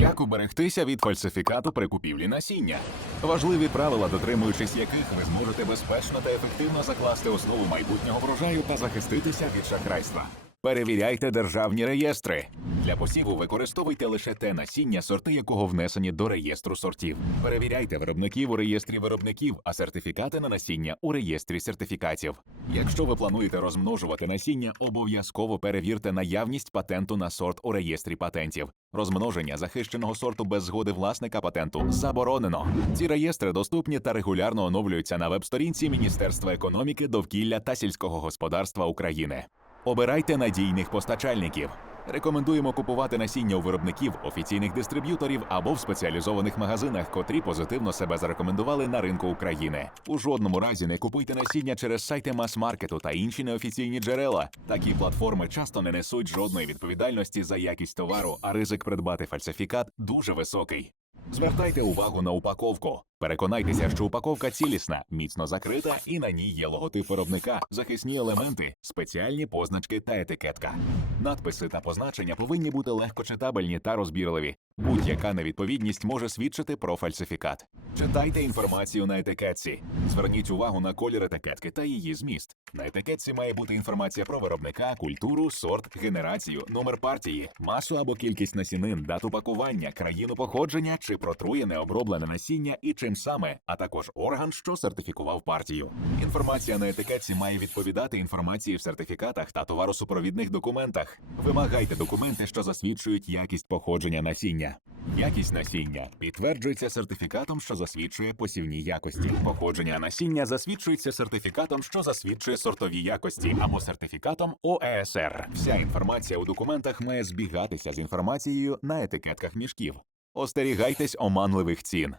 Як уберегтися від фальсифікату при купівлі насіння? Важливі правила, дотримуючись яких ви зможете безпечно та ефективно закласти основу майбутнього врожаю та захиститися від шахрайства. Перевіряйте державні реєстри. Для посіву використовуйте лише те насіння, сорти якого внесені до реєстру сортів. Перевіряйте виробників у реєстрі виробників, а сертифікати на насіння у реєстрі сертифікатів. Якщо ви плануєте розмножувати насіння, обов'язково перевірте наявність патенту на сорт у реєстрі патентів. Розмноження захищеного сорту без згоди власника патенту заборонено. Ці реєстри доступні та регулярно оновлюються на веб-сторінці Міністерства економіки, довкілля та сільського господарства України. Обирайте надійних постачальників. Рекомендуємо купувати насіння у виробників, офіційних дистриб'юторів або в спеціалізованих магазинах, котрі позитивно себе зарекомендували на ринку України. У жодному разі не купуйте насіння через сайти мас-маркету та інші неофіційні джерела. Такі платформи часто не несуть жодної відповідальності за якість товару, а ризик придбати фальсифікат дуже високий. Звертайте увагу на упаковку. Переконайтеся, що упаковка цілісна, міцно закрита, і на ній є логотип виробника, захисні елементи, спеціальні позначки та етикетка. Надписи та позначення повинні бути легко читабельні та розбірливі. Будь-яка невідповідність може свідчити про фальсифікат. Читайте інформацію на етикетці. Зверніть увагу на колір етикетки та її зміст. На етикетці має бути інформація про виробника, культуру, сорт, генерацію, номер партії, масу або кількість насінин, дату пакування, країну походження чи протруєне оброблене насіння і чим саме, а також орган, що сертифікував партію. Інформація на етикетці має відповідати інформації в сертифікатах та товаросупровідних документах. Вимагайте документи, що засвідчують якість походження насіння. Якість насіння підтверджується сертифікатом, що засвідчує посівні якості. Походження насіння засвідчується сертифікатом, що засвідчує сортові якості, або сертифікатом ОЕСР. Вся інформація у документах має збігатися з інформацією на етикетках мішків. Остерігайтесь оманливих цін.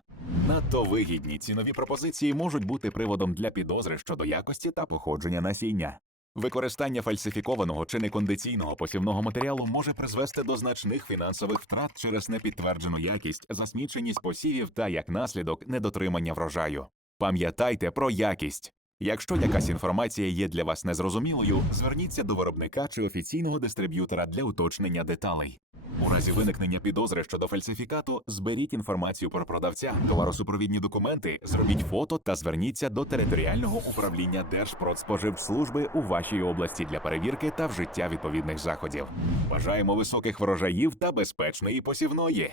Надто вигідні цінові пропозиції можуть бути приводом для підозри щодо якості та походження насіння. Використання фальсифікованого чи некондиційного посівного матеріалу може призвести до значних фінансових втрат через непідтверджену якість, засміченість посівів та як наслідок недотримання врожаю. Пам'ятайте про якість. Якщо якась інформація є для вас незрозумілою, зверніться до виробника чи офіційного дистриб'ютора для уточнення деталей. У разі виникнення підозри щодо фальсифікату, зберіть інформацію про продавця, товаросупровідні документи, зробіть фото та зверніться до територіального управління Держпродспоживслужби у вашій області для перевірки та вжиття відповідних заходів. Бажаємо високих врожаїв та безпечної посівної.